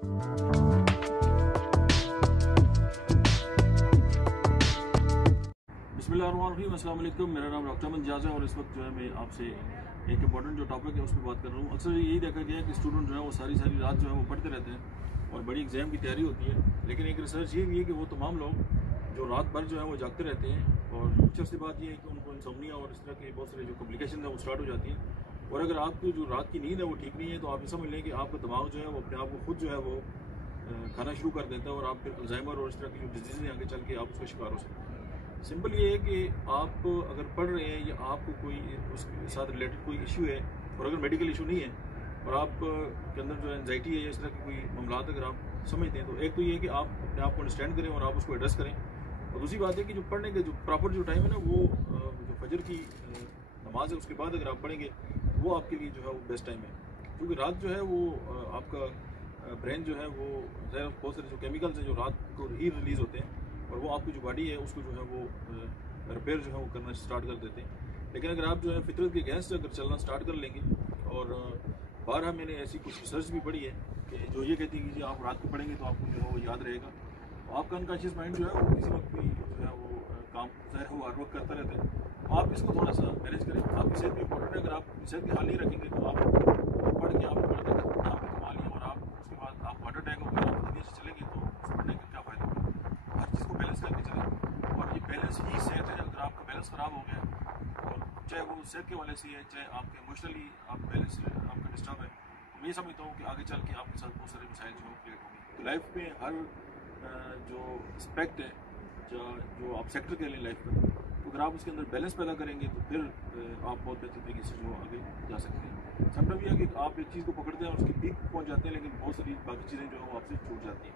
बिस्मिल्लाहिर्रहमानिर्रहीम, अस्सलाम वालेकुम। मेरा नाम डॉक्टर अमन जाज़ है और इस वक्त जो है मैं आपसे एक इंपॉर्टेंट जो टॉपिक है उस पर बात कर रहा हूँ। अक्सर यही देखा गया है कि स्टूडेंट जो है वो सारी रात जो है वो पढ़ते रहते हैं और बड़ी एग्ज़ाम की तैयारी होती है, लेकिन एक रिसर्च ये भी है कि वो तमाम लोग जो रात भर जो है वो जागते रहते हैं और कुछ अर्से बात ये है कि उनको इंसोम्निया और इस तरह के बहुत सारे जो कॉम्प्लिकेशन है वो स्टार्ट हो जाती हैं। और अगर आपकी जो रात की नींद है वो ठीक नहीं है तो आप ये समझ लें कि आपका दिमाग जो है वो अपने आप को खुद जो है वो खाना शुरू कर देता है और आप फिर अल्जाइमर और इस तरह की जो डिजीज़ हैं आगे चल के आप उसका शिकार हो सकते हैं। सिंपल ये है कि आप अगर पढ़ रहे हैं या आपको कोई उसके साथ रिलेटेड कोई इशू है और अगर मेडिकल इशू नहीं है और आप के अंदर जो एंजाइटी है या इस तरह की कोई मामला अगर आप समझते हैं तो एक तो ये है कि आप अपने आप को अंडरस्टैंड करें और आप उसको एड्रेस करें। और दूसरी बात है कि जो पढ़ने के जो प्रॉपर जो टाइम है ना वो जो फजर की नमाज है उसके बाद अगर आप पढ़ेंगे वो आपके लिए जो है वो बेस्ट टाइम है, क्योंकि रात जो है वो आपका ब्रेन जो है वो बहुत सारे जो केमिकल्स हैं जो रात को ही रिलीज़ होते हैं और वो आपकी जो बॉडी है उसको जो है वो रिपेयर जो है वो करना स्टार्ट कर देते हैं। लेकिन अगर आप जो है फितरत के अगेंस्ट अगर चलना स्टार्ट कर लेंगे और बारहा मैंने ऐसी कुछ रिसर्च भी पढ़ी है कि जो ये कहती है कि आप रात को पढ़ेंगे तो आपको जो है वो याद रहेगा। तो आपका अनकॉन्शियस माइंड जो है वो किसी वक्त भी जो है वो काम जो है वो हर वक्त करता रहता है। तो आप इसको थोड़ा सा मैनेज करें। आपकी सेहत भी इंपॉर्टेंट है। अगर आप सेहत की हाल नहीं रखेंगे तो आप पढ़ के आपको नाम भी कमा लिया और आप उसके बाद आप हार्ट अटैक होगा आप दुनिया से चलेंगे तो पढ़ने का क्या फ़ायदा होगा। हर चीज़ को बैलेंस करके चलें और ये बैलेंस ही सेहत है। अगर आपका बैलेंस ख़राब हो गया और चाहे वो सेहत के वाले से है चाहे आपके इमोशनली आप बैलेंस आपका डिस्टर्ब है तो मैं ये समझता हूँ कि आगे चल के आपके साथ बहुत सारे मसाइल जो है क्रिएट होंगे। तो लाइफ में हर जो एस्पेक्ट है जो आप सेक्टर कह लें लाइफ का, तो अगर आप उसके अंदर बैलेंस पैदा करेंगे तो फिर आप बहुत बेहतर तरीके से जो आगे जा सकते हैं। समटाइम यह है कि आप एक चीज़ को पकड़ते हैं और उसकी पीक पहुँच जाते हैं लेकिन बहुत सारी बाकी चीज़ें जो है वो आपसे छूट जाती हैं।